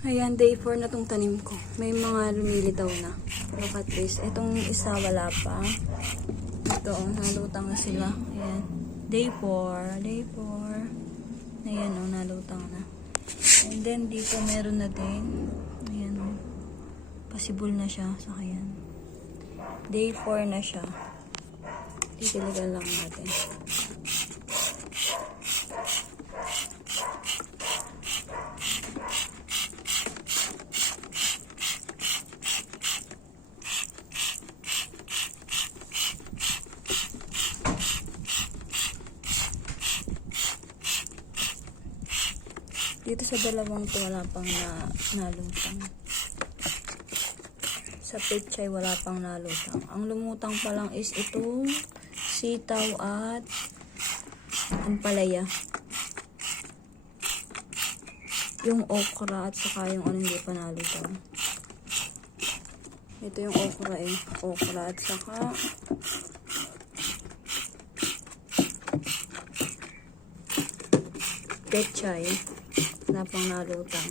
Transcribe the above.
Ayan, day 4 na tong tanim ko. May mga lumilitaw na. Look at this. Itong isa wala pa. Ito, nalutang na sila. Ayan. Day 4. Day 4. Ayan, nalutang na. And then, dito meron na din. Ayan, possible na siya. So, ayan. Day 4 na siya. Titiligan lang natin. Dito sa dalawang to wala pang nalutang. Sa pechay wala pang nalutang. Ang lumutang pa lang is itong sitaw at ampalaya. Yung okra at saka yung hindi pa nalutang. Ito yung okra Okra at saka pechay. Wala pang nalutang.